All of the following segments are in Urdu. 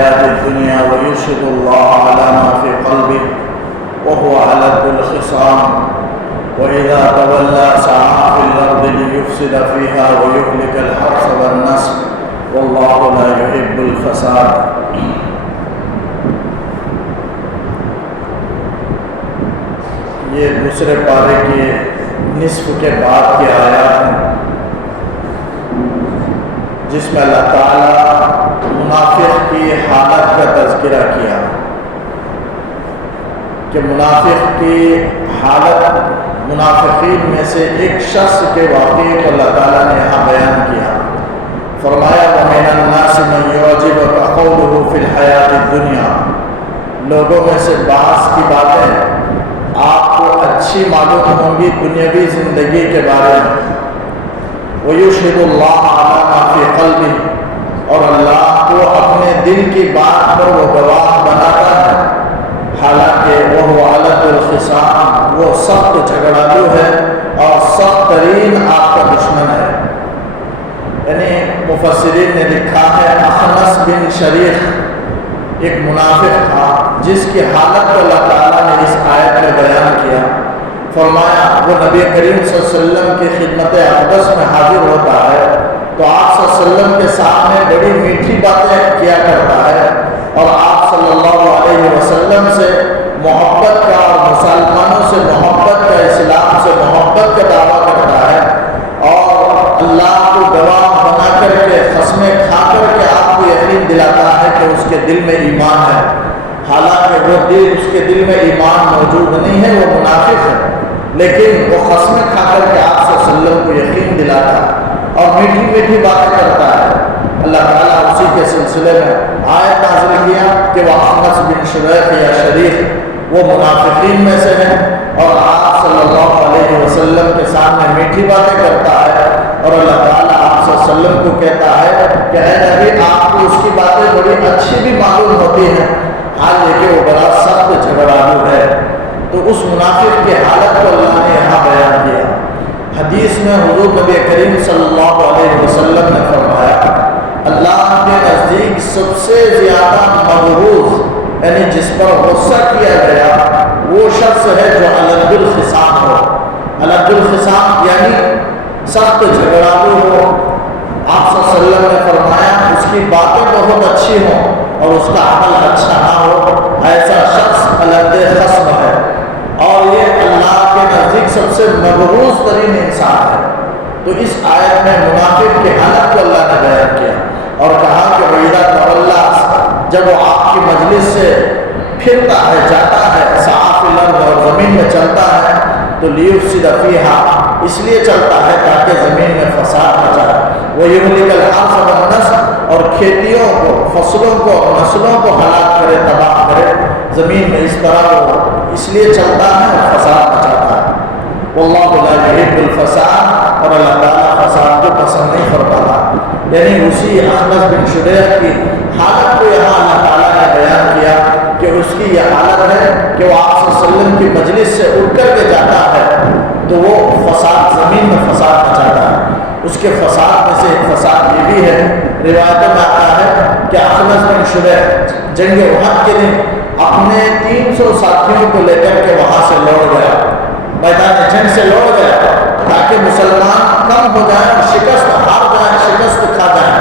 الحياة الدنيا ويرشد الله على ما في قلبه وهو ألد الخصام وإذا تولى سعى في الأرض ليفسد فيها ويهلك الحرث والنسل والله لا يحب الفساد. یہ دوسرے پارے کے نصف کے بعد کی آیات ہیں جس میں اللہ تعالیٰ منافق کی حالت کا تذکرہ کیا کہ منافق کی حالت، منافقین میں سے ایک شخص کے واقعے کو اللہ تعالیٰ نے یہاں بیان کیا. فرمایا وَمِنَ النَّاسِ مَن يُعْجِبُكَ قَوْلُهُ فِي الْحَيَاةِ الدُّنْيَا، لوگوں میں سے بعض کی باتیں آپ کو اچھی معلوم ہوں گی دنیاوی زندگی کے بارے میں. وَيُشْهِدُ اللَّهَ عَلَى مَا فِي قَلْبِهِ، اور اللہ کو اپنے دل کی بات پر وہ گواہ بناتا ہے، حالانکہ وہ أَلَدُّ الْخِصَامِ، وہ سخت جھگڑالو ہے اور سخت ترین آپ کا دشمن ہے. یعنی مفسرین نے لکھا ہے اخنس بن شریح ایک منافق تھا جس کی حالت کو اللہ تعالیٰ نے اس آیت میں بیان کیا. فرمایا وہ نبی کریم صلی اللہ علیہ وسلم کی خدمت اقدس میں حاضر ہوتا ہے تو آپ صلی اللہ علیہ وسلم کے سامنے بڑی میٹھی باتیں کیا کرتا ہے اور آپ صلی اللہ علیہ وسلم سے محبت کا اور مسلمانوں سے محبت کا، اسلام سے محبت کا دعویٰ کرتا ہے اور اللہ کو گواہ بنا کر کے قسمیں کھا کر کے آپ کو یقین دلاتا ہے کہ اس کے دل میں ایمان ہے، حالانکہ وہ اس کے دل میں ایمان موجود نہیں ہے، وہ منافق ہے، لیکن وہ قسمیں کھا کر کے آپ صلی اللہ علیہ وسلم کو یقین دلاتا ہے اور میٹھی میٹھی باتیں کرتا ہے. اللہ تعالیٰ اسی کے سلسلے میں آیت نازل کیا کہ وہ اخنس بن شریح یا شریح وہ منافقین میں سے ہیں اور آپ صلی اللہ علیہ وسلم کے سامنے میٹھی باتیں کرتا ہے اور اللہ تعالیٰ آپ صلی اللہ علیہ وسلم کو کہتا ہے کہ اے نبی آپ کو اس کی باتیں بڑی اچھی بھی معلوم ہوتی ہیں، حال یہ کہ وہ بڑا سخت جھگڑالو ہے. تو اس منافق کی حالت کو اللہ نے یہاں بیان کیا. حدیث میں حضور نبی کریم صلی اللہ علیہ وسلم نے فرمایا اللہ کے نزدیک سب سے زیادہ مغروض یعنی جس پر غصہ کیا گیا وہ شخص ہے جو ألد الخصام ہو. ألد الخصام یعنی سخت جھگڑالو ہو. آپ صلی اللہ علیہ وسلم نے فرمایا اس کی باتیں بہت اچھی ہوں اور اس کا عمل اچھا نہ ہو، ایسا شخص ألد خصم ہے اور یہ اللہ کے نزدیک سب سے مغروض ترین انسان ہے. تو اس آیت میں منافق کی حالت کو اللہ نے بیان کیا اور کہا کہ وَإِذَا تَوَلَّىٰ، جب وہ آپ کی مجلس سے پھرتا ہے، جاتا ہے، سعیٰ فی الارض اور زمین میں چلتا ہے تو لِیُفْسِدَ فِیہا، اس لیے چلتا ہے تاکہ زمین میں فساد مچائے. وَیُہْلِکَ الْحَرْثَ وَالنَّسْلَ، اور کھیتیوں کو، فصلوں کو، نسلوں کو ہلاک کرے، تباہ کرے زمین میں. اس طرح وہ اس لیے چلتا ہے اور فساد مچاتا ہے. واللہ لا یحب الفساد، اور اللہ تعالیٰ فساد کو پسند نہیں فرماتا. یعنی اسی اخنس بن شریح کی حالت کو یہاں اللہ تعالیٰ نے بیان کیا کہ اس کی یہ حالت ہے کہ وہ آپ صلی اللہ علیہ وسلم کی مجلس سے اٹھ کر کے جاتا ہے تو وہ فساد، زمین میں فساد مچاتا ہے. اس کے فساد میں سے ایک فساد یہ بھی ہے، روایتوں میں آتا ہے کہ اخنس بن شریح جنگ احد کے دن اپنے 300 ساتھیوں کو لے کر کے وہاں سے لوٹ گیا، میدان جنگ سے لوٹ گیا تاکہ مسلمان کم ہو جائیں اور شکست ہار جائیں، شکست کھا جائیں.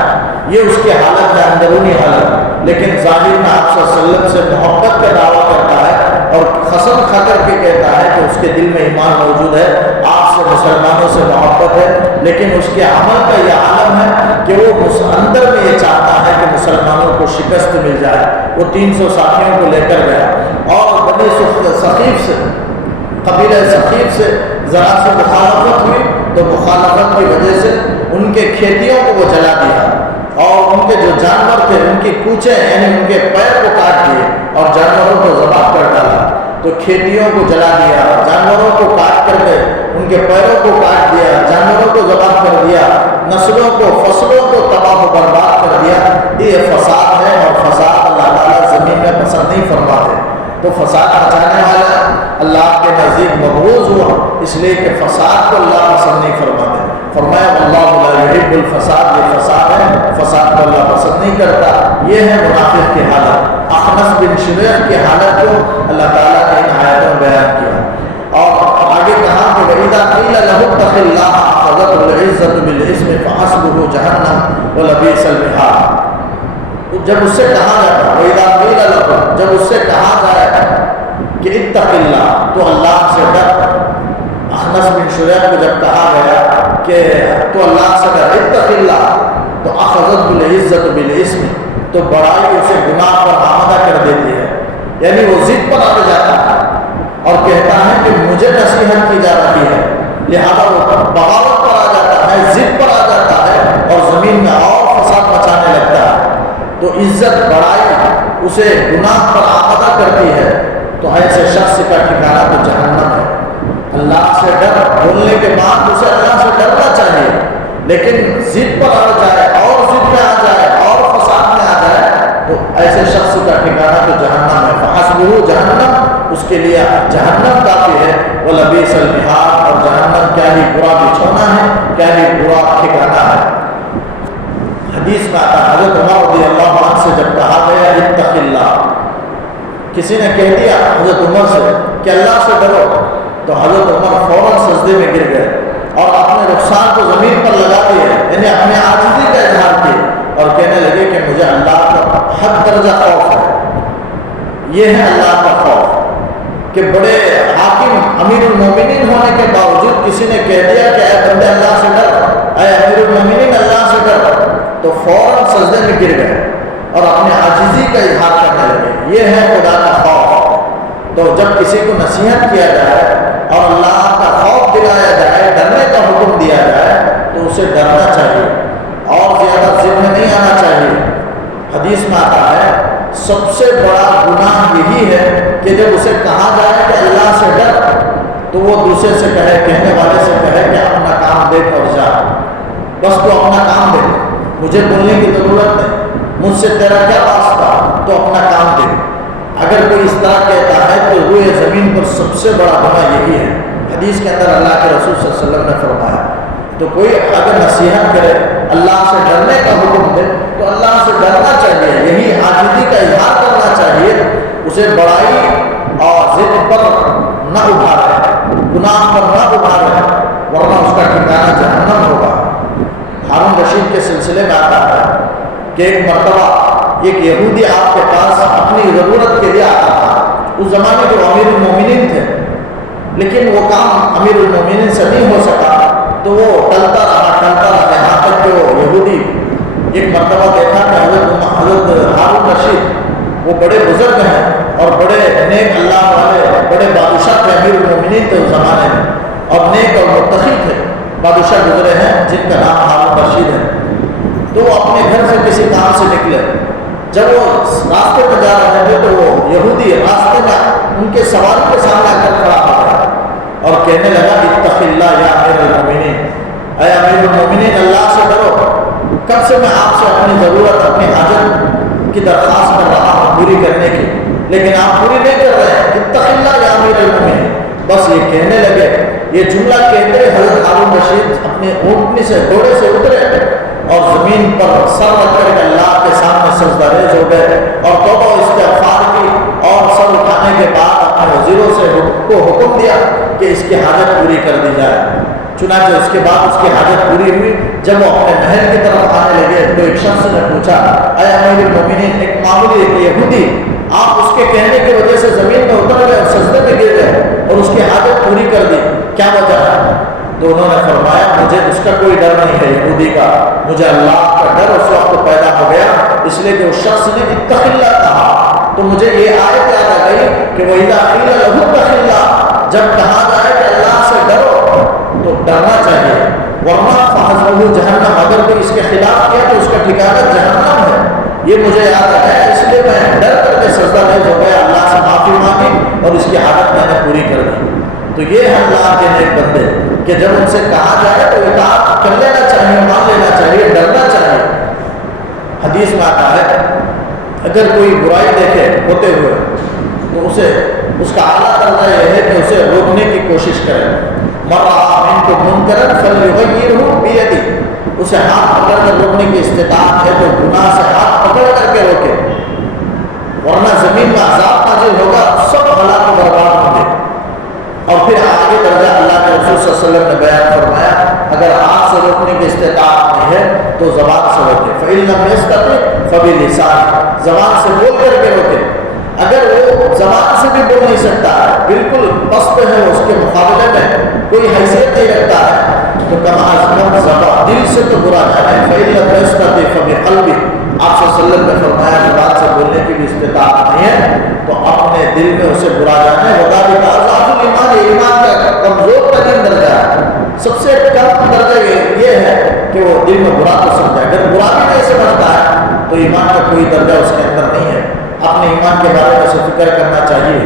یہ اس کی حالت ہے، اندرونی حالت. لیکن ظاہر میں آپ صلی اللہ علیہ وسلم سے محبت کا دعویٰ کرتا ہے اور قسم کھا کر کے کہتا ہے کہ اس کے دل میں ایمان موجود ہے، آپ سے مسلمانوں سے محبت ہے، لیکن اس کے عمل کا یہ عالم ہے کہ وہ اندر میں یہ چاہتا ہے کہ مسلمانوں کو شکست مل جائے. وہ 300 ساتھیوں کو لے کر گیا اور بنی ثقیف سے، قبیلہ ثقیف سے ذرا سے مخالفت ہوئی تو مخالفت کی وجہ سے ان کے کھیتیوں کو وہ جلا دیا اور ان کے جو جانور تھے ان کی کوچیں یعنی ان کے پیر کو کاٹ دیے اور جانوروں کو ذبح کر ڈالا. تو کھیتیوں کو جلا دیا، جانوروں کو کاٹ کر کے ان کے پیروں کو کاٹ دیا، جانوروں کو ذبح کر دیا، نسلوں کو، فصلوں کو تباہ و برباد کر دیا. یہ فساد ہے اور فساد اللہ تعالیٰ زمین میں پسند نہیں فرماتے. تو فساد مچانے والا اللہ کے نزدیک مغروض ہوا اس لیے کہ فساد کو اللہ پسند نہیں فرماتے. فرمایا واللہ لا یحب الفساد، یہ فساد ہے، فساد کو اللہ پسند نہیں کرتا. یہ ہے منافق کی حالت. اخنس بن شریح کی حالت کو اللہ تعالیٰ نے ان آیتوں میں بیان کیا. اور آگے کہا کہ وَإِذَا قِيلَ لَهُ اتَّقِ اللَّهَ أَخَذَتْهُ الْعِزَّةُ بِالْإِثْمِ فَحَسْبُهُ جَهَنَّمُ وَلَبِئْسَ الْمِهَادُ. جب اس سے کہا جاتا وَإِذَا قِيلَ لَهُ، جب اس سے کہا جائے کہ اتق اللہ، تو اللہ سے ڈر. اخنس بن شریح کو جب کہا گیا کہ تو اللہ سے ڈر، اتق اللہ، تو اخذت العزت بالاسم، تو بڑائی اسے گناہ پر آمادہ کر دیتی ہے. یعنی وہ ضد پر آ جاتا ہے اور کہتا ہے کہ مجھے نصیحت کی جا رہی ہے، لہذا وہ بغاوت پر آ جاتا ہے، ضد پر آ جاتا ہے اور زمین میں اور فساد مچانے لگتا ہے. تو عزت بڑائی اسے گناہ پر آمادہ کرتی ہے. تو ایسے شخص کا ٹھکانہ تو جہنم ہے. اللہ سے ڈر بولنے کے بعد اسے اللہ سے ڈرنا چاہیے، لیکن ضد پر آ جائے اور ضد میں آ جائے اور فساد میں آ جائے تو ایسے شخص کا ٹھکانہ تو جہنم ہے. فحسبہ جہنم، اس کے لیے جہنم کافی ہے. وَلَبِئْسَ الْمِہَادُ، اور جہنم کیا ہی برا بچھونا ہے، کیا ہی برا ٹھکانہ ہے. حدیث میں آتا ہے حضرت عمر رضی اللہ عنہ سے جب کہا گیا اتق اللہ، کسی نے کہہ دیا حضرت عمر سے کہ اللہ سے ڈرو، تو حضرت عمر فوراً سجدے میں گر گئے اور اپنے رخسار کو زمین پر لگا دیے، یعنی اپنے عاجزی کا اظہار کیے اور کہنے لگے کہ مجھے اللہ کا حد درجہ خوف ہے. یہ ہے اللہ کا خوف کہ بڑے حاکم امیر المومنین ہونے کے باوجود کسی نے کہہ دیا کہ اے بندے اللہ سے ڈر، اے امیر المومنین اللہ سے ڈر، تو فوراً سجدے میں گر گئے اور اپنے عاجزی کا اظہار کرنے لگے. یہ ہے خدا کا خوف. تو جب کسی کو نصیحت کیا جائے اور اللہ کا خوف دلایا جائے، ڈرنے کا حکم دیا جائے، تو اسے ڈرنا چاہیے اور زیادہ ضد میں نہیں آنا چاہیے. حدیث میں آتا ہے سب سے بڑا گناہ یہی ہے کہ جب اسے کہا جائے کہ اللہ سے ڈر، تو وہ دوسرے سے کہے، کہنے والے سے کہے کہ اپنا کام دیکھ اور جا، بس تو اپنا کام دیکھ، مجھے بولنے کی ضرورت نہیں، مجھ سے تیرا کیا واسطہ، تو اپنا کام دیکھ. اگر کوئی اس طرح کہتا ہے تو روئے زمین پر سب سے بڑا گناہ یہی ہے. حدیث کے اندر اللہ کے رسول صلی اللہ علیہ وسلم نے فرمایا. تو کوئی اگر نصیحت کرے، اللہ سے ڈرنے کا حکم دے، تو اللہ سے ڈرنا چاہیے، یہی عاجزی کا اظہار کرنا چاہیے. اسے بڑائی اور ضد پر نہ ابھارے، گناہ پر نہ ابھارے، ورنہ اس کا ٹھکانہ جہنم ہوگا. ہارون رشید کے سلسلے میں آتا ہے کہ ایک مرتبہ ایک یہودی آپ کے پاس اپنی ضرورت کے لیے آتا تھا. اس زمانے کے امیر المومنین تھے، لیکن وہ کام امیر المومنین سے نہیں ہو سکا، تو وہ ٹلتا رہا یہاں تک کہ وہ یہودی ایک مرتبہ دیکھا کہ حضرت ہارون رشید وہ بڑے بزرگ ہیں اور بڑے نیک اللہ والے بڑے بادشاہ کے امیر المومنین تھے اس زمانے میں، اور نیک اور متقی تھے، بادشاہ گزرے ہیں جن کا نام ہارون رشید ہے. تو وہ اپنے گھر سے کسی کام سے نکلے. جب وہ راستے میں جا رہے تھے تو وہ یہودی راستے میں ان کے سواری کے سامنے آ کر کھڑا ہو گیا اور کہنے لگا اتق اللہ یا امیر المومنین، اے امیر المومنین اللہ سے ڈرو. کب سے میں آپ سے اپنی ضرورت، اپنی حاجت کی درخواست کر رہا ہوں پوری کرنے کی، لیکن آپ پوری نہیں کر رہے ہیں. اتق اللہ یا امیر المومنین. بس یہ کہنے لگے، یہ جملہ کہتے حضرت ہارون رشید اپنے اونٹنی سے گھوڑے سے اترے اور زمین پر سر رکھ کر کے اللہ کے سامنے سجدہ ریز ہو گئے اور توبہ استغفار کی، اور سر اٹھانے کے بعد اپنے وزیروں سے کو حکم دیا کہ اس کی حاجت پوری کر دی جائے. چنانچہ اس کے بعد اس کی حاجت پوری ہوئی. جب وہ اپنے محل کی طرف آنے لگے تو ایک شخص نے پوچھا، اے امیر المومنین، ایک معمولی ایک یہودی، آپ اس کے کہنے کی وجہ سے زمین میں اتر گئے اور سجدے میں گر گئے اور اس کی حاجت پوری کر دی، کیا وجہ ہے؟ تو انہوں نے فرمایا مجھے اس کا کوئی ڈر نہیں ہے یہودی کا، مجھے اللہ کا ڈر اس وقت پیدا ہو گیا اس لیے کہ اس شخص نے اتق اللہ کہا. تو مجھے یہ آیت یاد آ گئی کہ وَإِذَا قِيلَ لَهُ اتَّقِ اللَّهَ، جب کہا جائے کہ اللہ سے ڈرو تو ڈرنا چاہیے، ورنہ فحسبہ جہنم، اگر کوئی اس کے خلاف کیا تو اس کا ٹھکانہ جہنم ہے. یہ مجھے یاد آ گیا، اس لیے میں ڈر کر کے سجدہ ریز ہو گیا، اللہ سے معافی مانگی اور اس کی حالت میں نے پوری کر دی. تو یہ ہے اللہ کے نیک بندے کہ جب ان سے کہا جائے تو اطاعت کر لینا چاہیے، مان لینا چاہیے، ڈرنا چاہیے. حدیث میں آتا ہے اگر کوئی برائی دیکھے ہوتے ہوئے تو اسے اس کا اعلیٰ درجہ یہ ہے کہ اسے روکنے کی کوشش کرے. مر رہا منکم منکرا فلیغیرہ بیدی، اسے ہاتھ پکڑ کر روکنے کی استطاعت ہے تو گناہ سے ہاتھ پکڑ کر کے روکے، ورنہ زمین میں عذاب نازل ہوگا، سب ہلاک و برباد ہوں گے۔ اور پھر آگے درجہ اللہ کے رسول صلی اللہ علیہ وسلم نے بیان فرمایا اگر ہاتھ سے روکنے کی استطاعت نہیں ہے تو زبان سے روکے، فَإِن لَّمْ يَسْتَطِعْ فَبِلِسَانِهِ، زبان سے بول کر کے روکے۔ اگر وہ زبان سے بھی بول نہیں سکتا ہے، بالکل پست ہے، اس کے مقابلے میں کوئی حیثیت نہیں رکھتا ہے، تو کم از کم زبان دل سے تو برا جانا ہے۔ فَإِن لَّمْ يَسْتَطِعْ فَبِقَلْبِهِ، آپ صلی اللہ علیہ وسلم نے فرمایا زبان سے بولنے کی بھی استطاعت نہیں ہے تو اپنے دل میں اسے برا جانا ہے۔ وَذَلِكَ أَضْعَفُ الْإِيمَانِ، ایمان کا کمزور ترین درجہ ہے، سب سے کم درجہ یہ ہے کہ وہ دل میں برا تو سمجھے، اگر برا بھی نہیں سمجھتا ہے تو ایمان کا کوئی درجہ اس کے اندر نہیں ہے۔ اپنے ایمان کے بارے میں سے فکر کرنا چاہیے،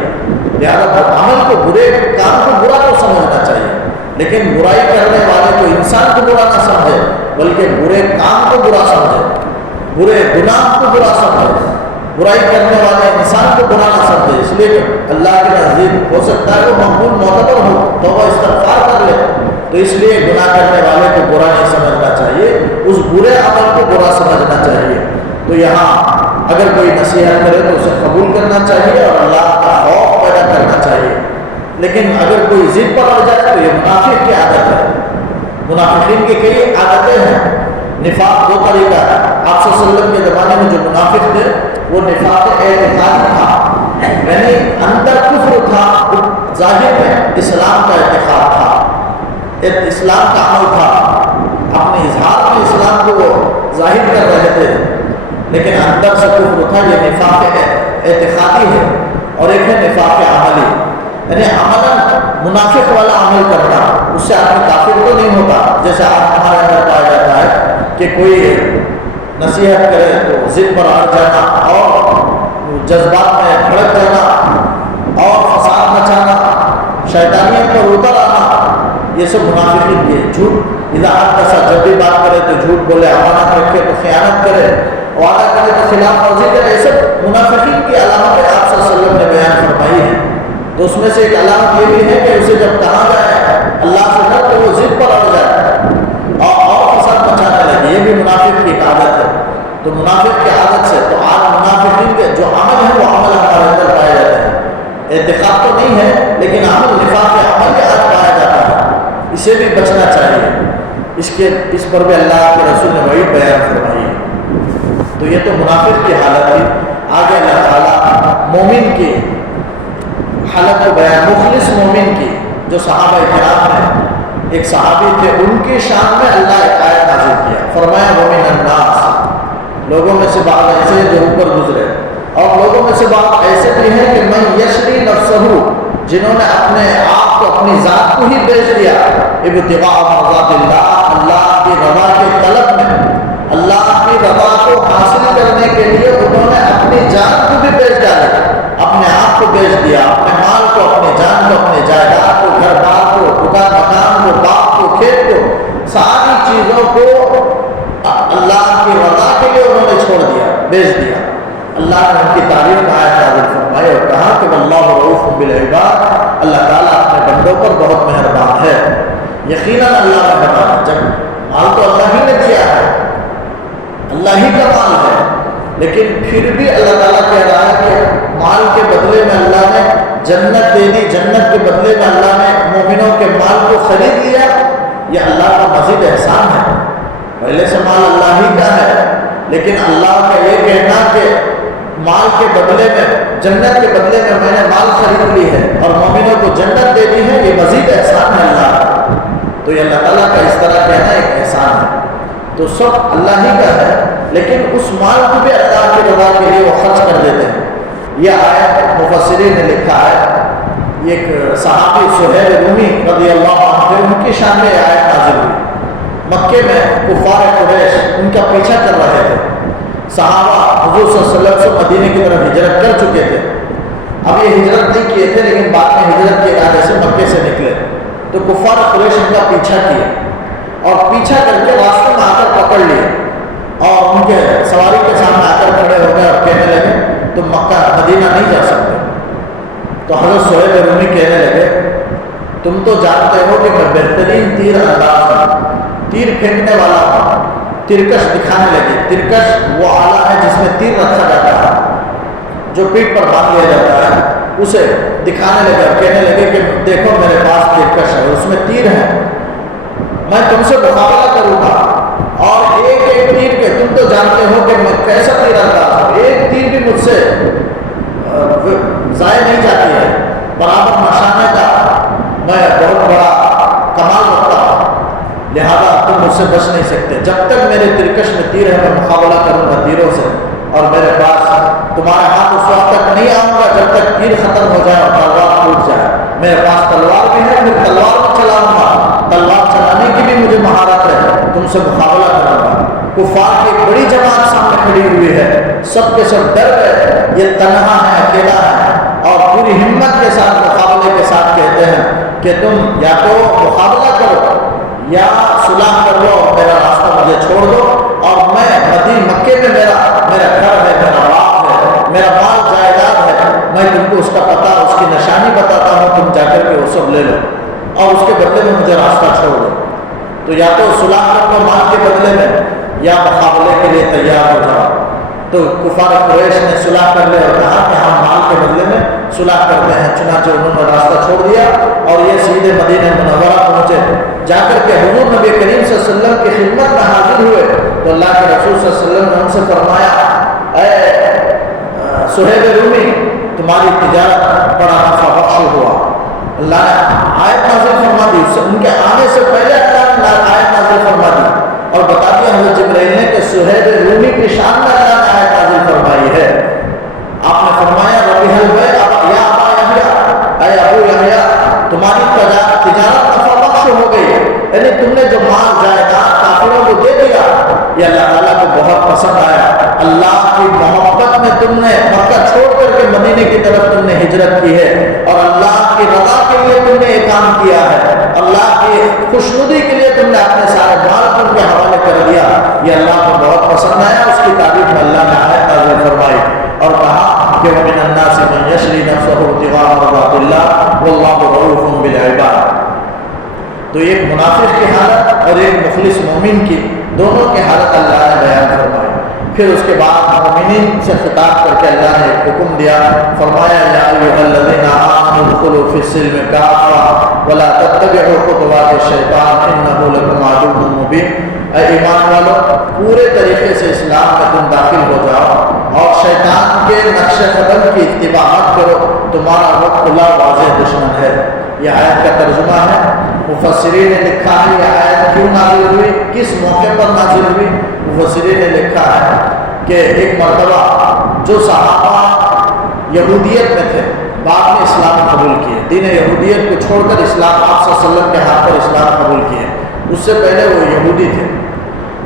لہٰذا عمل کو برے کام کو برا تو سمجھنا چاہیے، لیکن برائی کرنے والے کو انسان کو برا نہ سمجھے بلکہ برے کام کو برا سمجھے، برے گناہ کو برا سمجھے، برائی کرنے والے انسان کو برا نہ سمجھے۔ اس لیے اللہ کے نزدیک ہو سکتا ہے وہ مقبول معتبر ہو، توبہ استغفار کر لے، تو اس لیے گناہ کرنے والے کو برا نہیں سمجھنا چاہیے، اس برے عمل کو برا سمجھنا چاہیے۔ تو یہاں اگر کوئی نصیحت کرے تو اسے قبول کرنا چاہیے اور اللہ کا خوف پیدا کرنا چاہیے، لیکن اگر کوئی ضد پر اڑ جائے تو یہ منافق کی عادت ہے۔ منافقین کی کئی عادتیں ہیں۔ نفاق دو طریقہ ہے، آپ صلی اللہ علیہ وسلم کے زمانے میں جو منافق تھے وہ نفاق اعتقادی تھا، یعنی اندر کفر تھا، ظاہر میں اسلام کا اعتقاد تھا، اسلام کا عمل تھا، اپنے اظہار میں اسلام کو وہ ظاہر کر رہے تھے لیکن اندر سے کفر تھا۔ یہ نفاق اعتقادی ہے، اور ایک ہے نفاق عملی، یعنی عملاً منافق والا عمل کرنا، اس سے آدمی کافر تو نہیں ہوتا، جیسے آج ہمارے اندر پایا جاتا ہے کہ کوئی نصیحت کرے تو ضد پر اڑ جانا اور جذبات میں بھڑک جانا اور فساد مچانا، شیطانیت پر اتر آنا، یہ سب منافقین کے جھوٹ، اذا حدث، جب بھی بات کرے تو جھوٹ بولے، امانت رکھے تو خیانت کرے، وعدہ کرے تو خلاف ورزی کرے، یہ سب منافقین کی علامتیں آپ صلی اللہ علیہ وسلم نے بیان فرمائی ہیں۔ تو اس میں سے ایک علامت یہ بھی ہے کہ اسے جب کہا جائے اللہ سے ڈر تو وہ ضد پر اڑ جائے اور فساد مچانے لگے، یہ بھی منافق کی ایک عادت ہے۔ تو منافق کی عادت سے تو آج منافقین کے جو عمل ہے وہ عمل ہمارے اندر پائے جاتے ہیں، اعتقاد تو نہیں ہے لیکن عمل نفاق عمل کے آج پایا جاتا ہے، اسے بھی بچنا چاہیے۔ اس پر بھی اللہ کے رسول نے وہی بیان فرمائی ہے۔ تو یہ تو منافق کی حالت تھی۔ آگے اللہ تعالیٰ مومن کی حالت کو بیان، مخلص مومن کی، جو صحابہ کرام ہیں، ایک صحابی تھے، ان کی شان میں اللہ ایک آیت نازل کیا، فرمایا وَمِنَ النَّاسِ، لوگوں میں سے بعض ایسے ہیں جو اوپر گزرے، اور لوگوں میں سے بعض ایسے بھی ہیں کہ مَن یشری نفسہ، جنہوں نے اپنے آپ کو، اپنی ذات کو ہی بیچ دیا، ابتغاء مرضات اللہ، اللہ کی رضا کے طلب میں، اللہ کی رضا کو حاصل کرنے کے لیے انہوں نے اپنی جان کو بھی بیچ ڈالا، اپنے آپ کو بیچ دیا، اپنے مال کو، اپنی جان کو، اپنے جائیداد کو، گھر بار کو، دکان مکان کو، باغ کو، کھیت کو، ساری چیزوں کو اللہ کی رضا کے لیے انہوں نے چھوڑ دیا، بیچ دیا۔ اللہ نے ان کی تعریف میں آیت نازل فرمائی اور کہا کہ واللہ رؤوف بالعباد، اللہ تعالیٰ اپنے بندوں پر بہت مہربان ہے۔ یقیناً اللہ مہربان ہے، جب مال تو اللہ ہی نے دیا ہے، اللہ ہی کا مال ہے، لیکن پھر بھی اللہ تعالیٰ کہہ رہا ہے کہ مال کے بدلے میں اللہ نے جنت دے دی، جنت کے بدلے میں اللہ نے مومنوں کے مال کو خرید لیا، یہ اللہ کا مزید احسان ہے۔ پہلے سے مال اللہ ہی کا ہے، لیکن اللہ کا یہ کہنا کہ مال کے بدلے میں، جنت کے بدلے میں نے مال خرید لی ہے اور مومنوں کو جنت دے دی ہے، یہ مزید احسان ہے اللہ کا۔ تو یہ اللہ تعالیٰ کا اس طرح کہنا ایک احسان ہے۔ تو سب اللہ ہی کا ہے، لیکن اس مال کو بھی اللہ کی رضا کے لیے وہ خرچ کر دیتے ہیں۔ یہ آیت مفسرین نے لکھا ہے، ایک صحابی سہیل رومی رضی اللہ عنہ، ان کی شان میں آیت نازل ہوئی۔ مکے میں کفار قریش ان کا پیچھا کر رہے تھے، صحابہ حضور صلی اللہ علیہ وسلم سے مدینے کی طرف ہجرت کر چکے تھے، اب یہ ہجرت نہیں کیے تھے لیکن بعد میں ہجرت کے ارادے سے مکے سے نکلے، تو کفار قریش ان کا پیچھا کیے اور پیچھا کر کے راستے میں آ کر پکڑ لیے اور ان کے سواری کے سامنے آ کر کھڑے ہو گئے اور کہنے لگے تم مکہ مدینہ نہیں جا سکتے۔ تو حضرت سہیل رومی کہنے لگے تم تو جانتے ہو کہ میں بہترین تیر انداز ہوں، تیر پھینکنے والا ہوں۔ ترکش دکھانے لگے۔ ترکش وہ آلہ ہے جس میں تیر رکھا جاتا ہے، جو پیٹھ پر باندھ لیا جاتا ہے، اسے دکھانے لگے اور کہنے لگے کہ دیکھو میرے پاس ترکش ہے، اس میں تیر ہے، میں تم سے مقابلہ کروں گا، اور ایک ایک تیر کے تم تو جانتے ہو کہ میں کیسا تیر انداز ہوں، ایک تیر بھی مجھ سے ضائع نہیں جاتی ہے، برابر نشانے کا میں بہت بڑا کمال رکھتا ہوں، لہذا تم مجھ سے بچ نہیں سکتے۔ جب تک میرے ترکش میں تیر ہے میں مقابلہ کروں گا تیروں سے، اور میرے پاس تمہارے ہاتھ اس وقت تک نہیں آؤں گا جب تک تیر ختم ہو جائے اور تلوار ٹوٹ جائے۔ میرے پاس تلوار بھی ہے، میں تلوار بھی چلاؤں گا، تلوار چلانے کی بھی مجھے مہارت ہے، تم سے مقابلہ کروں گا۔ کفار کی ایک بڑی جماعت سامنے کھڑی ہوئی ہے، سب کے سب ڈر گئے، یہ تنہا ہے، اکیلا ہے، اور پوری ہمت کے ساتھ مقابلے کے ساتھ کہتے ہیں کہ تم یا تو مقابلہ کرو یا صلح کر لو، میرا راستہ مجھے چھوڑ دو، اور میں مکے میں میرا گھر ہے، میرا باپ ہے، میرا مال جائیداد ہے، میں تم کو اس کا پتہ، اس کی نشانی بتاتا ہوں، تم جا کر کے وہ سب لے لو، اور اس کے بدلے میں مجھے راستہ چھوڑ دو۔ تو یا تو صلح کر لو مال کے بدلے میں، یا مقابلے کے لیے تیار ہو جاؤ۔ تو کفار قریش نے صلح کر لے اور کہا کہ ہم مال کے بدلے میں صلح کرتے ہیں، چنانچہ انہوں نے راستہ چھوڑ دیا اور یہ سیدھے مدینہ منورہ پہنچے۔ جا کر کے حضور نبی کریم صلی اللہ علیہ وسلم کی خدمت میں حاضر ہوئے تو اللہ کے رسول صلی اللہ علیہ وسلم نے ان سے فرمایا، اے صہیب رومی، تمہاری تجارت بڑا نفع بخش ہوا۔ اللہ نے آیت نازل فرما دی، ان کے آنے سے پہلے اللہ نے آیت نازل فرما دی اور بتا دیا حضرت جبرائیل نے کہ صہیب رومی کی شان میں اللہ نے آیت نازل فرمائی ہے۔ آپ نے فرمایا ربیح البیع یا ابا یحییٰ، اے ابو یحییٰ، تمہاری تجارت نفع بخش ہو گئی، یعنی تم نے جو مال جائیداد کافروں کو دے دیا یہ اللہ تعالیٰ کو بہت پسند آیا۔ اللہ کی محبت میں تم نے مکہ چھوڑ کر کے مدینے کی طرف تم نے ہجرت کی ہے، اور اللہ کی رضا کے لیے تم نے یہ کام کیا ہے، اللہ کی خوشنودی کے لیے تم نے اپنے سارے مال ان کے حوالے کر دیا، یہ اللہ کو بہت پسند آیا۔ اس کی تعریف میں اللہ نے آیت نازل فرمائی اور کہا کہ وَمِنَ النَّاسِ مَن يَشْرِي نَفْسَهُ ابْتِغَاءَ مَرْضَاتِ اللَّهِ وَاللَّهُ رَءُوفٌ بِالْعِبَادِ۔ تو ایک منافق کی حالت اور ایک مخلص مومن کی، دونوں کی حالت اللہ نے بیان فرمائی۔ پھر اس کے بعد مومنین سے خطاب کر کے اللہ نے ایک حکم دیا، فرمایا یا ایھا الذین آمنوا ادخلوا فی السلم کافۃ ولا تتبعوا خطوات الشیطان انہ لکم عدو مبین۔ اے ایمان والو، پورے طریقے سے اسلام میں تم داخل ہو جاؤ اور شیطان کے نقش قدم کی اتباعات کرو، تمہارا وہ کھلا واضح دشمن ہے۔ یہ آیت کا ترجمہ ہے۔ مفسرین نے لکھا ہے یہ آیت کیوں نازل ہوئی، کس موقع پر نازل ہوئی۔ مفسرین نے لکھا ہے کہ ایک مرتبہ جو صحابہ یہودیت میں تھے بعد میں اسلام قبول کیے، دین یہودیت کو چھوڑ کر اسلام آپ صلی اللہ علیہ وسلم کے ہاتھ پر اسلام قبول کیے، اس سے پہلے وہ یہودی تھے،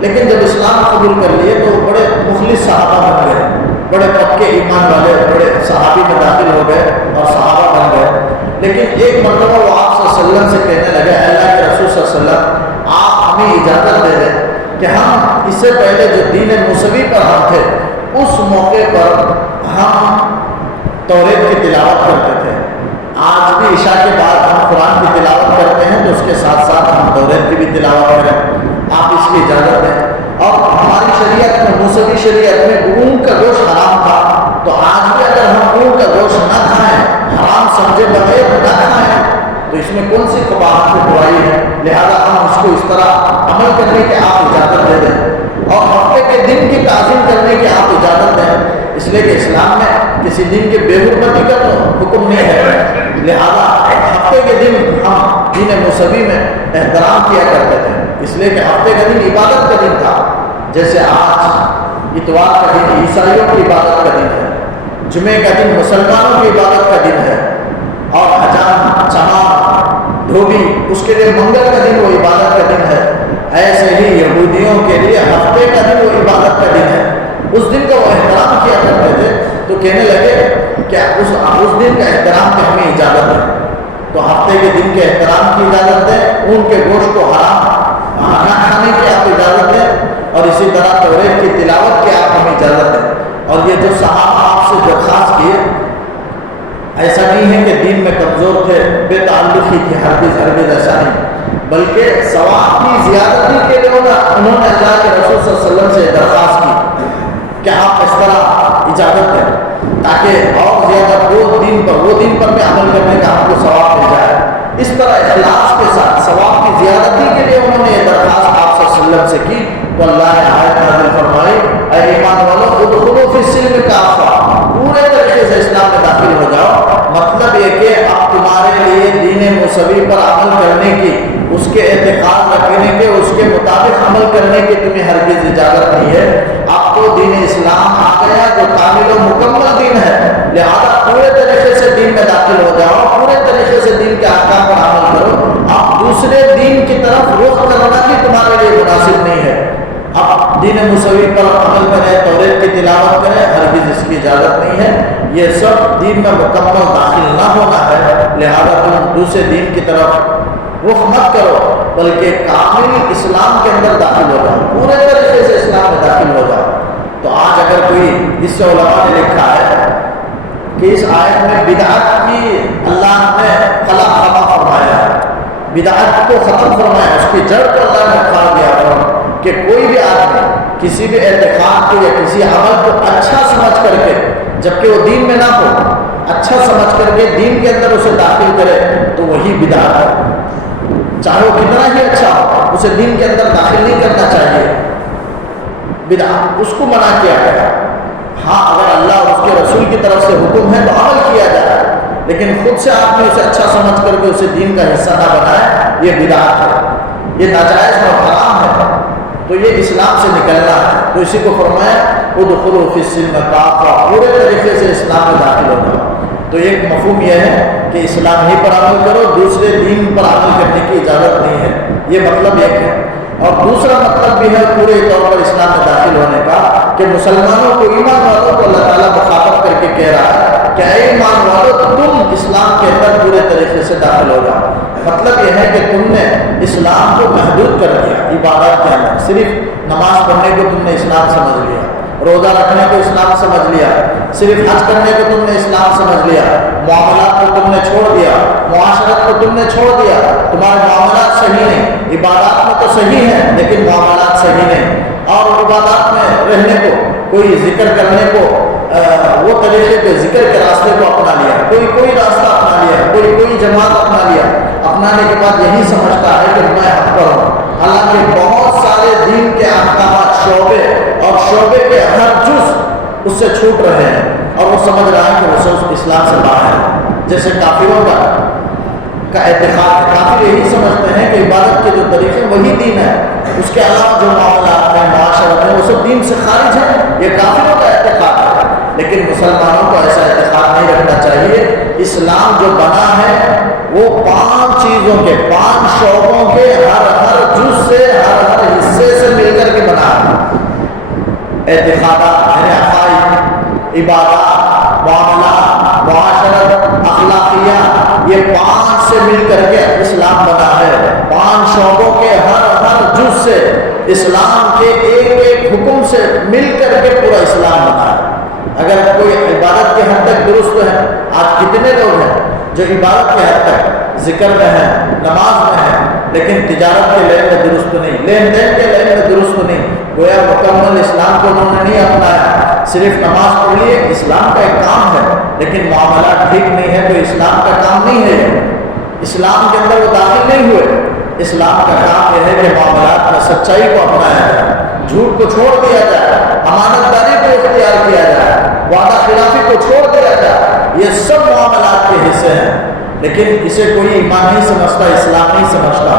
لیکن جب اسلام قبول کر لیے تو وہ بڑے مخلص صحابہ بن گئے، بڑے پکے ایمان والے بڑے صحابی میں داخل ہو گئے اور صحابہ بن گئے۔ لیکن ایک مرتبہ وہ آپ صلی اللہ علیہ وسلم سے کہنے لگے، اللہ کے رسول صلی اللہ علیہ وسلم آپ ہمیں اجازت دے دیں کہ ہم اس سے پہلے جو دین موسوی پر ہم تھے اس موقع پر ہم توریت کی تلاوت کرتے تھے، آج بھی عشاء کے بعد ہم قرآن کی تلاوت کرتے ہیں تو اس کے ساتھ ساتھ ہم توریت کی بھی تلاوت کریں، آپ اس کی اجازت دیں۔ اور ہماری شریعت میں موسوی شریعت میں اونٹ کا گوشت حرام تھا، تو آج بھی اگر ہم اونٹ کا گوشت نہ کھائیں، حرام سمجھے بغیر نہ کھائیں، تو اس میں کون سی قباحت کی برائی ہے، لہذا ہم اس کو اس طرح عمل کرنے کی آپ اجازت دے دیں، اور ہفتے کے دن کی تعظیم کرنے کی آپ اجازت دیں، اس لیے کہ اسلام میں کسی دن کی بے حرمتی کا تو حکم نہیں ہے، لہذا ہفتے کے دن ہم دین موسوی میں احترام کیا کرتے تھے، اس لیے کہ ہفتے کا دن عبادت کا دن تھا، جیسے آج اتوار کا دن عیسائیوں کی عبادت کا دن ہے، جمعے کا دن مسلمانوں کی عبادت کا دن ہے، اور حجام چمام دھوبی اس کے لیے منگل کا دن وہ عبادت کا دن ہے، ایسے ہی یہودیوں کے لیے ہفتے کا دن وہ عبادت کا دن ہے، اس دن کا وہ احترام کیا کرتے تھے، تو کہنے لگے کہ اس دن کا احترام کی ہمیں اجازت ہے، تو ہفتے کے دن کے احترام کی اجازت ہے، ان کے گوشت کو حرام نہ کھانے کی آپ اجازت ہے، اور اسی طرح توریت کی تلاوت کی آپ ہمیں اجازت ہے۔ اور یہ جو صحابہ آپ سے درخواست کیے، ایسا نہیں ہے کہ دین میں کمزور تھے، بے تعلقی تھی، ہرگز ایسا نہیں، بلکہ ثواب کی زیادتی کے لیے انہوں نے اللہ کے رسول صلی اللہ علیہ وسلم سے درخواست کی کہ آپ اس طرح اجازت دیں تاکہ اور زیادہ وہ دین پر بھی عمل کرنے کا آپ کو ثواب مل جائے۔ اس طرح اخلاص کے ساتھ ثواب کی زیادتی کے لیے انہوں نے یہ درخواست آپ صلی اللہ علیہ وسلم سے کی تو اللہ نے آیت نازل فرمائی، اے ایمان والو ادخلوا فی السلم کافہ، پورے طریقے سے اسلام میں داخل ہو جاؤ۔ مطلب یہ کہ اب تمہارے لیے دین موسوی پر عمل کرنے کی، اس کے اعتقاد رکھنے کے، اس کے مطابق عمل کرنے کی تمہیں ہرگز اجازت نہیں ہے۔ آپ کو دین اسلام آ گیا جو کامل و مکمل دین ہے، لہذا پورے طریقے سے دین میں داخل ہو جاؤ، پورے طریقے سے دین کے احکام پر عمل کرو۔ اب دوسرے دین کی طرف رخ کرنا بھی تمہارے لیے مناسب نہیں ہے۔ اب دین موسوی پر عمل کریں، توریت کی تلاوت کریں، ہرگز اس کی اجازت نہیں ہے۔ یہ سب دین میں مکمل داخل نہ ہونا ہے، لہذا تم دوسرے دین کی طرف رخ مت کرو، بلکہ کامل اسلام کے اندر داخل ہو جاؤ، پورے طریقے سے اسلام میں داخل ہو جاؤ۔ تو آج اگر کوئی، اس سے علماء نے لکھا ہے کہ اس آیت میں بدعت کی اللہ نے خلا فرمایا ہے، بدعت کو ختم فرمایا، اس کی جڑ کو اللہ نے کھا دیا کہ کوئی بھی آدمی کسی بھی اعتقاد کو یا کسی عمل کو اچھا سمجھ کر کے، جبکہ وہ دین میں نہ ہو، اچھا سمجھ کر کے دین کے اندر اسے داخل کرے تو وہی بدعت ہے، چاہے وہ کتنا ہی اچھا ہو، اسے دین کے اندر داخل نہیں کرنا چاہیے۔ بدعت اس کو منع کیا گیا، ہاں اگر اللہ اور اس کے رسول کی طرف سے حکم ہے تو عمل کیا جائے، لیکن خود سے آدمی اسے اچھا سمجھ کر کے اسے دین کا حصہ نہ بنائے، یہ بدعت ہے، یہ ناجائز اور حرام ہے، تو یہ اسلام سے نکلنا ہے۔ تو اسی کو فرمایا ادخلوا فی السلم کافہ، پورے طریقے سے اسلام میں داخل ہونا۔ تو ایک مفہوم یہ ہے کہ اسلام ہی پر عمل کرو، دوسرے دین پر عمل کرنے کی اجازت نہیں ہے، یہ مطلب ایک ہے۔ اور دوسرا مطلب بھی ہے پورے طور پر اسلام میں داخل ہونے کا کہ مسلمانوں کو، ایمان والوں کو اللہ تعالیٰ مخاطب کر کے کہہ رہا ہے کہ اے ایمان والو تم اسلام کے اندر پورے طریقے سے داخل ہو جاؤ۔ مطلب یہ ہے کہ تم نے اسلام کو محدود کر دیا عبادت کے اندر، صرف نماز پڑھنے کو تم نے اسلام سمجھ لیا، روزہ رکھنے کو اسلام سمجھ لیا، صرف حج کرنے کو تم نے اسلام سمجھ لیا، معاملات کو تم نے چھوڑ دیا، معاشرت کو تم نے چھوڑ دیا، تمہارے معاملات صحیح نہیں، عبادات میں تو صحیح ہیں لیکن معاملات صحیح نہیں، اور عبادات میں رہنے کو، کوئی ذکر کرنے کو، وہ طریقے کے ذکر کے راستے کو اپنا لیا، کوئی راستہ اپنا لیا، کوئی جماعت اپنا لیا، اپنانے کے بعد یہی سمجھتا ہے کہ میں حق پر ہوں، حالانکہ بہت سارے دین کے احکامات، شعبے کے ہر جز اس سے چھوٹ رہے ہیں، اور وہ سمجھ رہا ہے کہ وہ سب اسلام سے باہر ہے۔ جیسے کافروں کا اعتقاد، کافر یہی سمجھتے ہیں کہ عبادت کے جو طریقے وہی دین ہے، اس کے علاوہ جو معاملات ہیں، معاشرت ہیں، وہ سب دین سے خارج ہیں، یہ کافروں کا اعتقاد ہے۔ لیکن مسلمانوں کو ایسا اعتقاد نہیں رکھنا چاہیے۔ اسلام جو بنا ہے وہ 5 چیزوں کے، 5 شعبوں کے، ہر جز سے، ہر حصے سے مل کر کے بنا ہے۔ اعتقادات یعنی عقائد، عبادات، معاملات، معاشرت، اخلاقیات، یہ 5 سے مل کر کے اسلام بنا ہے۔ 5 شعبوں کے ہر جز سے، اسلام کے ایک حکم سے مل کر کے پورا اسلام بنا ہے۔ اگر کوئی عبادت کے حد تک درست ہے، آج کتنے لوگ ہیں جو عبادت کے حد تک ذکر میں ہیں، نماز میں ہیں، لیکن تجارت کے لین میں درست نہیں، لین دین کے لین میں درست نہیں، گویا مکمل اسلام کو انہوں نے نہیں اپنایا، صرف نماز پڑھ لیے، اسلام کا ایک کام ہے لیکن معاملات ٹھیک نہیں ہے تو اسلام کا کام نہیں ہے، اسلام کے اندر وہ داخل نہیں ہوئے۔ اسلام کا کام یہ ہے کہ معاملات میں سچائی کو اپنایا جائے، جھوٹ کو چھوڑ دیا جائے، امانت داری کو اختیار کیا جائے، وعدہ خلافی کو چھوڑ دیا جائے، یہ سب معاملات کے حصے ہیں، لیکن اسے کوئی ایمان نہیں سمجھتا، اسلام نہیں سمجھتا۔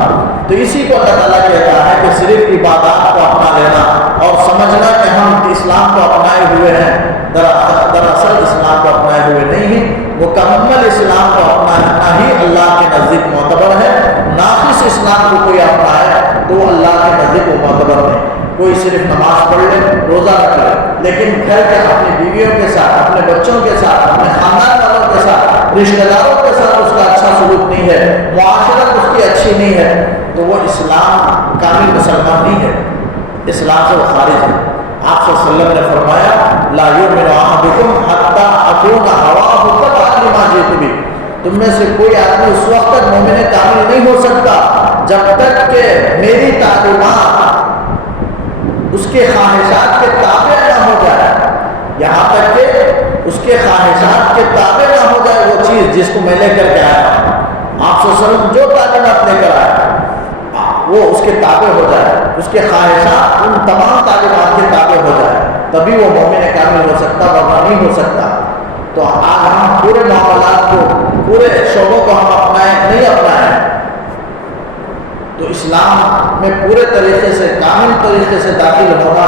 تو اسی کو اللہ تعالیٰ کہتا ہے کہ صرف عبادات کو اپنا لینا اور سمجھنا کہ ہم اسلام کو اپنائے ہوئے ہیں، دراصل اسلام کو اپنائے ہوئے نہیں ہیں۔ مکمل اسلام کو اپنانا ہی اللہ کے نزدیک معتبر ہے، ناقص اسلام کو کوئی اپنائے تو اللہ کے نزدیک وہ معتبر نہیں۔ کوئی صرف نماز پڑھ لے، روزہ رکھ لے، لیکن گھر کے اپنی بیویوں کے ساتھ، اپنے بچوں کے ساتھ، اپنے خاندان والوں کے ساتھ، رشتہ داروں کے ساتھ اس کا اچھا سلوک نہیں ہے، معاشرت اس کی اچھی نہیں ہے، تو وہ اسلام کامل مسلمان نہیں ہے، اسلام سے وہ خارج ہے۔ آپ صلی اللہ علیہ وسلم نے فرمایا لا یؤمن احدکم حتی اکون ہواہ تبعا لما جئت بہ، تم میں سے کوئی آدمی اس وقت تک مومن کامل نہیں ہو سکتا جب تک کہ میری تعلیمات اس کے خواہشات کے تابع نہ ہو جائے، یہاں تک کہ اس کے خواہشات کے تابع نہ ہو جائے وہ چیز جس کو میں لے کر کے آیا۔ آپ صلی اللہ علیہ وسلم جو تعلیمات لے کر آئے وہ اس کے تابع ہو جائے، اس کے خواہشات ان تمام تعلیمات کے تابع ہو جائے، تبھی وہ مومن کامل ہو سکتا، ورنہ نہیں ہو سکتا۔ تو آج ہم پورے معاملات کو، پورے شعبوں کو ہم اپنائیں نہیں اپنائیں تو اسلام میں پورے طریقے سے، کامل طریقے سے داخل ہونا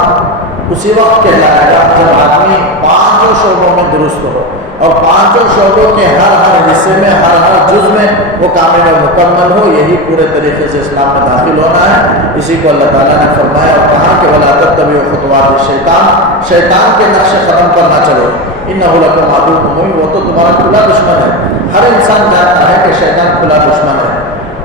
اسی وقت کہلائے گا جب آدمی پانچوں شعبوں میں درست ہو، اور پانچوں شعبوں کے ہر حصے میں، ہر جز میں وہ کامل و مکمل ہو۔ یہی پورے طریقے سے اسلام میں داخل ہونا ہے۔ اسی کو اللہ تعالیٰ نے فرمایا اور کہا کہ وَلَا تَتَّبِعُوا خُطُوَاتِ الشَّيْطَانِ، شیطان کے نقش قدم پر نہ چلو، إِنَّهُ لَكُمْ عَدُوٌّ مُّبِينٌ، وہ تو تمہارا کھلا دشمن ہے۔ ہر انسان جانتا ہے کہ شیطان کھلا دشمن ہے،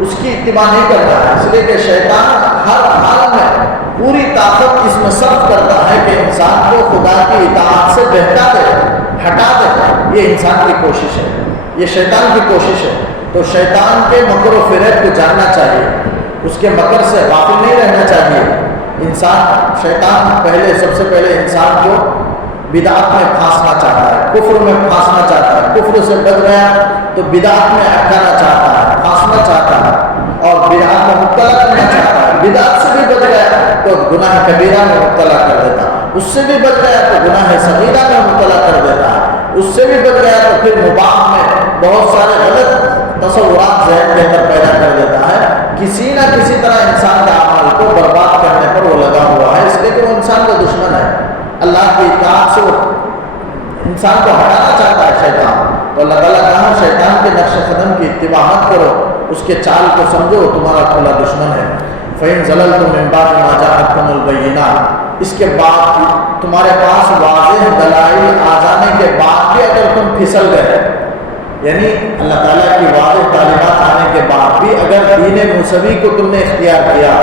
اس کی اتباع نہیں کرتا ہے، اس لیے کہ شیطان ہر حال میں پوری طاقت اس میں صرف کرتا ہے کہ انسان کو خدا کی اطاعت سے بہکا دے، ہٹا دے۔ یہ انسان کی کوشش ہے، یہ شیطان کی کوشش ہے۔ تو شیطان کے مکر و فریب کو جاننا چاہیے، اس کے مکر سے غافل نہیں رہنا چاہیے۔ شیطان سب سے پہلے انسان کو بدعت میں پھانسنا چاہتا ہے، کفر میں پھانسنا چاہتا ہے۔ کفر سے بچ گیا تو بدعت میں اٹکانا چاہتا ہے، پھانسنا چاہتا ہے، اور بدعت میں مبتلا کرنا چاہتا ہے۔ بدعت سے بھی بچ گیا تو گناہ کبیرہ میں مبتلا کر دیتا ہے، اس سے بھی بچ گیا تو گناہ صغیرہ میں مبتلا کر دیتا ہے، اس سے بھی بچ گیا تو پھر مباح میں بہت سارے غلط تصورات ذہن کے اندر پیدا کر دیتا ہے۔ کسی نہ کسی طرح انسان کے اعمال کو برباد کرنے پر وہ لگا ہوا ہے، اس لیے کہ وہ انسان کا دشمن ہے۔ اللہ کی اطاعت سے وہ انسان کو ہٹانا چاہتا ہے شیطان۔ تو اللہ تعالیٰ کہا شیطان کے نقش قدم کی اتباع مت کرو، اس کے چال کو سمجھو، تمہارا کھلا دشمن ہے۔ فَإِن زَلَلْتُم مِّن بَعْدِ مَا جَاءَتْكُمُ الْبَيِّنَاتُ، اس کے بعد تمہارے پاس واضح دلائل آ جانے کے بعد بھی اگر تم پھسل گئے، یعنی اللہ تعالیٰ کی واضح تعلیمات آنے کے بعد بھی اگر دین موسوی کو تم نے اختیار کیا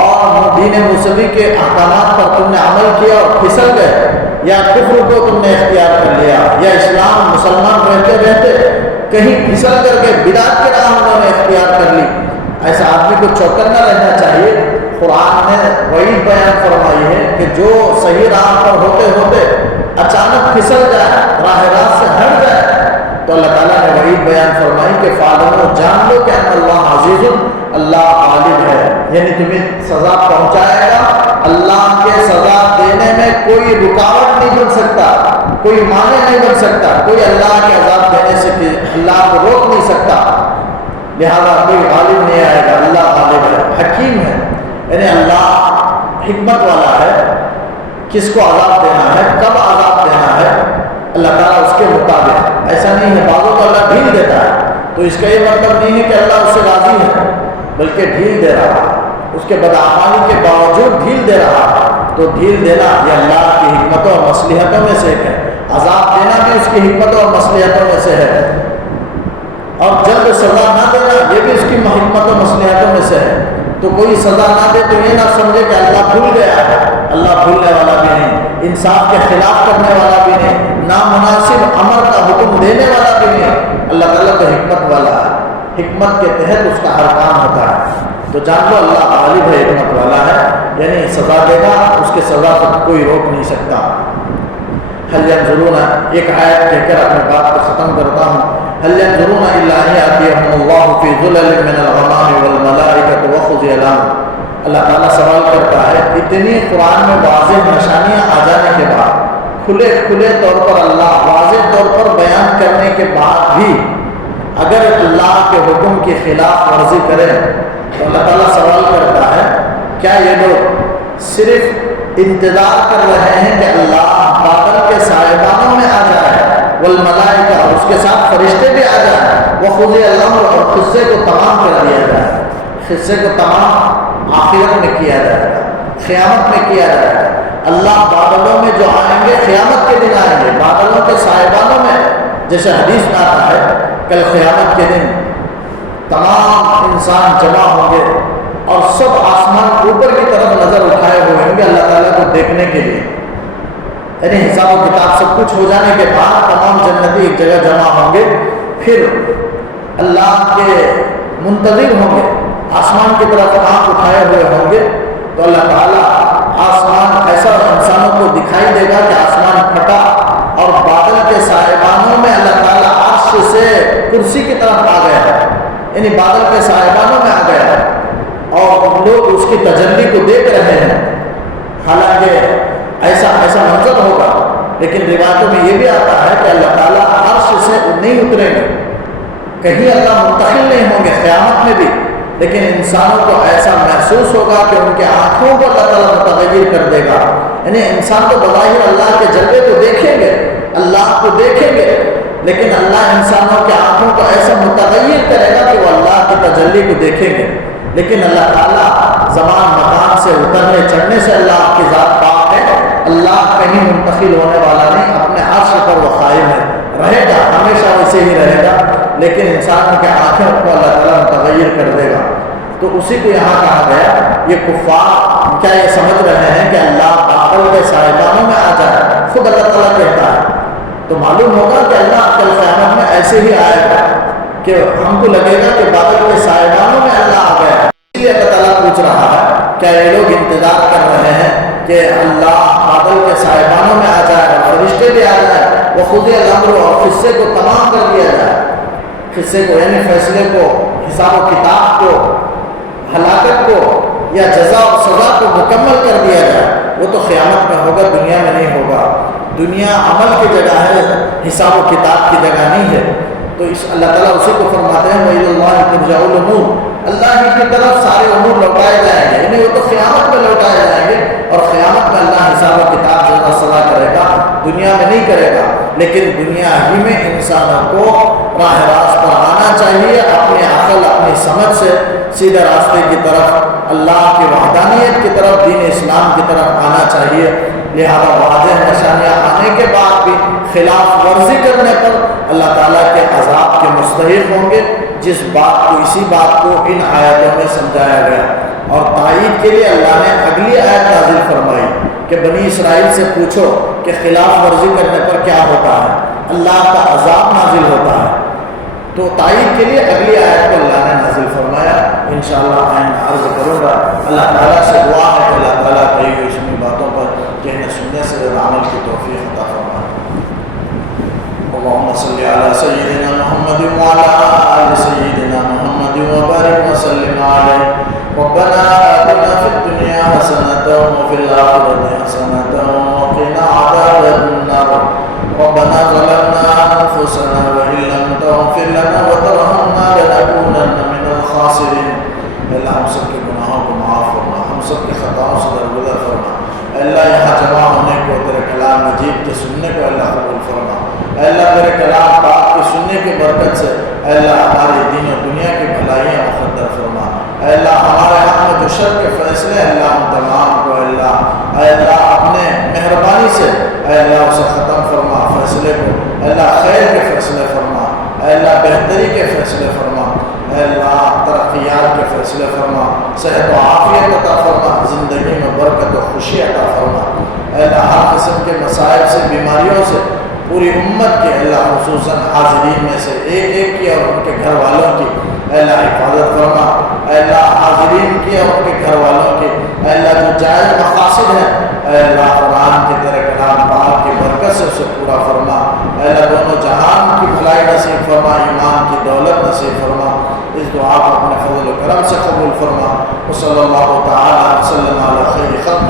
اور دین موسوی کے احکامات پر تم نے عمل کیا اور پھسل گئے، یا کفر کو تم نے اختیار کر لیا، یا اسلام مسلمان رہتے رہتے کہیں پھسل کر کے بدعت کے راہ انہوں نے اختیار کر لی، ایسا آدمی کو چوکنا رہنا چاہیے۔ قرآن نے وعید بیان فرمائی ہے کہ جو صحیح راہ پر ہوتے ہوتے اچانک پھسل جائے، راہ راست سے ہٹ جائے، تو اللہ تعالیٰ نے وعید بیان فرمائی کہ فَاعْلَمُوا، جان لو کہ اللہ عزیز، اللہ غالب ہے، یعنی تمہیں سزا پہنچائے گا۔ اللہ کے سزا دینے میں کوئی رکاوٹ نہیں بن سکتا، کوئی مانع نہیں بن سکتا، کوئی اللہ کے عذاب دینے سے اللہ کو روک نہیں سکتا، لہذا کوئی غالب نہیں آئے گا۔ اللہ غالب ہے، حکیم ہے، یعنی اللہ حکمت والا ہے، کس کو عذاب دینا ہے، کب عذاب دینا ہے، اللہ تعالیٰ اس کے مطابق۔ ایسا نہیں ہے بعضوں کو اللہ ڈھیل دیتا ہے تو اس کا یہ مطلب نہیں ہے کہ اللہ اس سے راضی ہے، بلکہ ڈھیل دے رہا ہے، اس کے بدعمالی کے باوجود ڈھیل دے رہا ہے۔ تو ڈھیل دینا یہ اللہ کی حکمتوں اور مصلحتوں میں سے ہے، عذاب دینا بھی اس کی حکمتوں اور مصلحتوں میں سے ہے، اور جلد سزا نہ دینا یہ بھی اس کی حکمت و مصلحتوں میں سے ہے۔ تو کوئی سزا نہ دے تو یہ نہ سمجھے کہ اللہ بھول گیا ہے، اللہ بھولنے والا بھی نہیں، انصاف کے خلاف کرنے والا بھی نہیں، نامناسب امر کا حکم دینے والا بھی نہیں۔ اللہ تعالیٰ تو حکمت والا ہے، حکمت کے تحت اس کا ہر کام ہوتا ہے۔ تو جان لو اللہ غالب ہے، حکمت والا ہے، یعنی سزا دے گا، اس کے سزا کو کوئی روک نہیں سکتا۔ هل ينظرون، ایک آیت کہہ کر اپنی بات کو ختم کرتا ہوں۔ هل ينظرون الا ان ياتيهم الله في ظلل من الغمام والملائكه وقضي الامر، اللہ تعالیٰ سوال کرتا ہے اتنی قرآن میں واضح نشانیاں آ جانے کے بعد، کھلے طور پر اللہ واضح طور پر بیان کرنے کے بعد بھی اگر اللہ کے حکم کی خلاف ورزی کرے تو اللہ تعالیٰ سوال کرتا ہے کیا یہ لوگ صرف انتظار کر رہے ہیں کہ اللہ بادل کے سائبانوں میں آ جائے، والملائکہ، اس کے ساتھ فرشتے بھی آ جائیں، وقضی الامر، اور قصے کو تمام کر دیا جائے، قصے کو تمام آخرت میں کیا جائے گا، قیامت میں کیا جائے گا۔ اللہ بادلوں میں جو آئیں گے قیامت کے دن آئیں گے، بادلوں کے سائبانوں میں، جیسے حدیث میں آتا ہے کل قیامت کے دن تمام انسان جمع ہوں گے اور سب آسمان اوپر کی طرف نظر اٹھائے ہوئے ہوں گے اللہ تعالیٰ کو دیکھنے کے لیے، یعنی حساب و کتاب سب کچھ ہو جانے کے بعد تمام جنتی ایک جگہ جمع ہوں گے، پھر اللہ کے منتظر ہوں گے، آسمان کی طرف آنکھ اٹھائے ہوئے ہوں گے، تو اللہ تعالیٰ آسمان ایسا انسانوں کو دکھائی دے گا کہ آسمان پھٹا اور بادل کے سائبانوں میں اللہ تعالیٰ عرش سے کرسی کی طرف آ گیا ہے، یعنی بادل کے سائبانوں میں آ گیا ہے اور لوگ اس کی تجلی کو دیکھ رہے ہیں۔ حالانکہ ایسا منظر ہوگا، لیکن روایتوں میں یہ بھی آتا ہے کہ اللہ تعالیٰ عرش سے نہیں اتریں گے، کہیں اللہ منتقل نہیں ہوں گے قیامت میں بھی، لیکن انسانوں کو ایسا محسوس ہوگا کہ ان کے آنکھوں کو اللہ تعالیٰ متغیر کر دے گا، یعنی انسان تو بظاہر اللہ کے جلوے کو دیکھیں گے، اللہ کو دیکھیں گے، لیکن اللہ انسانوں کے آنکھوں کو ایسا متغیر کرے گا کہ وہ اللہ کی تجلی کو دیکھیں گے، لیکن اللہ تعالیٰ زمان مکان سے اترنے چڑھنے سے اللہ کی ذات پاک ہے، اللہ کہیں منتقل ہونے والا نہیں، اپنے عرش پر وہ قائم ہے، رہے گا ہمیشہ ویسے ہی رہے گا، لیکن انسان کے آنکھوں کو اللہ تعالیٰ متغیر کر دے گا۔ تو اسی کو یہاں کہا گیا، یہ کفار کیا یہ سمجھ رہے ہیں کہ اللہ بادل کے سائبانوں میں آ جائے؟ خود اللہ تعالیٰ کہتا ہے، تو معلوم ہوگا کہ اللہ کل قیامت میں ایسے ہی آئے گا کہ ہم کو لگے گا کہ بادل کے سائبانوں میں اللہ آ گیا۔ اس لیے اللہ تعالیٰ پوچھ رہا ہے، کیا یہ لوگ انتظار کر رہے ہیں کہ اللہ بادل کے سائبانوں میں آ جائے اور فرشتے بھی آ جائے، وہ خود الامر اور قصے کو تمام کر دیا جائے، قصے کو یعنی فیصلے کو، حساب و کتاب کو، ہلاکت کو یا جزا اور سزا کو مکمل کر دیا جائے؟ وہ تو قیامت میں ہوگا، دنیا میں نہیں ہوگا۔ دنیا عمل کی جگہ ہے، حساب و کتاب کی جگہ نہیں ہے۔ تو اس اللہ تعالیٰ اسی کو فرماتے ہیں وَإِلَى اللَّهِ تُرْجَعُ الْأُمُورُ، اللہ ہی کی طرف سارے امور لوٹائے جائیں گے، یعنی وہ تو قیامت میں لوٹائے جائیں گے، اور قیامت میں اللہ حساب و کتاب جزا سزا کرے گا، دنیا میں نہیں کرے گا۔ لیکن دنیا ہی میں انسانوں کو راہ راست پر آنا چاہیے، اپنی عقل اپنی سمجھ سے سیدھے راستے کی طرف، اللہ کی وحدانیت کی طرف، دین اسلام کی طرف آنا چاہیے۔ لہذا واضح نشانیاں آنے کے بعد بھی خلاف ورزی کرنے پر اللہ تعالیٰ کے عذاب کے مستحق ہوں گے، جس بات کو اسی بات کو ان آیتوں میں سمجھایا گیا۔ اور تائید کے لیے اللہ نے اگلی آیت نازل فرمائی کہ بنی اسرائیل سے پوچھو کہ خلاف ورزی کرنے پر کیا ہوتا ہے، اللہ کا عذاب نازل ہوتا ہے۔ تو تائید کے لیے اگلی آیت کو اللہ نے نازل فرمایا۔ انشاءاللہ آئندہ عرض کروں گا۔ اللہ تعالیٰ سے دعا ہے کہ اللہ تعالیٰ کہی ہوئی سنی باتوں پر کہنے سننے سے عمل کی توفیق عطا فرمائے۔ اللهم صل على سيدنا محمد وعلى آل سيدنا محمد وبارك وسلم عليه۔ ربنا آتنا في الدنيا حسنة وفي الآخرة حسنة وقنا عذاب النار۔ ربنا ظلمنا أنفسنا وإن لم تغفر لنا وترحمنا لنكونن من الخاسرين۔ اللہ ہم سب کے گناہوں کو معاف فرما، ہم سب کے خطاؤں سے درگزر فرما۔ اللہ یہاں جمع ہونے کو، تیرے کلام مجید کے سننے کو اللہ قبول فرما۔ اللہ تیرے کلام پاک کے سننے کی برکت سے اللہ ہماری دین و دنیا کی بھلائیاں مقدر فرما۔ اللہ ہمارے حق میں جو شر کے فیصلے اللہ ان تمام کو اللہ اپنے مہربانی سے اللہ اسے ختم فرما، فیصلے کو اللہ خیر کے فیصلے فرما، اللہ بہتری کے فیصلے فرما، اللہ ترقیات کے فیصلے فرما، صحت و عافیت عطا فرما، زندگی میں برکت و خوشی عطا فرما۔ اللہ ہر قسم کے مسائل سے، بیماریوں سے پوری امت کے اللہ خصوصاً حاضرین میں سے ایک ایک کی اور ان کے گھر والوں کی اللہ حفاظت فرما۔ اللہ حاضرین کی اور ان کے گھر والوں کی اللہ جو جائز مقاصد ہیں اللہ قرآن کے تیرے کلام پاک کی برکت سے اسے پورا فرما۔ اللہ دونوں جہان کی بھلائی نصیب فرما، ایمان کی دولت نصیب فرما۔ اس دعا کو اپنے فضل و کرم سے قبول فرما۔ وصلی اللہ تعالی وسلم علی خیر خلق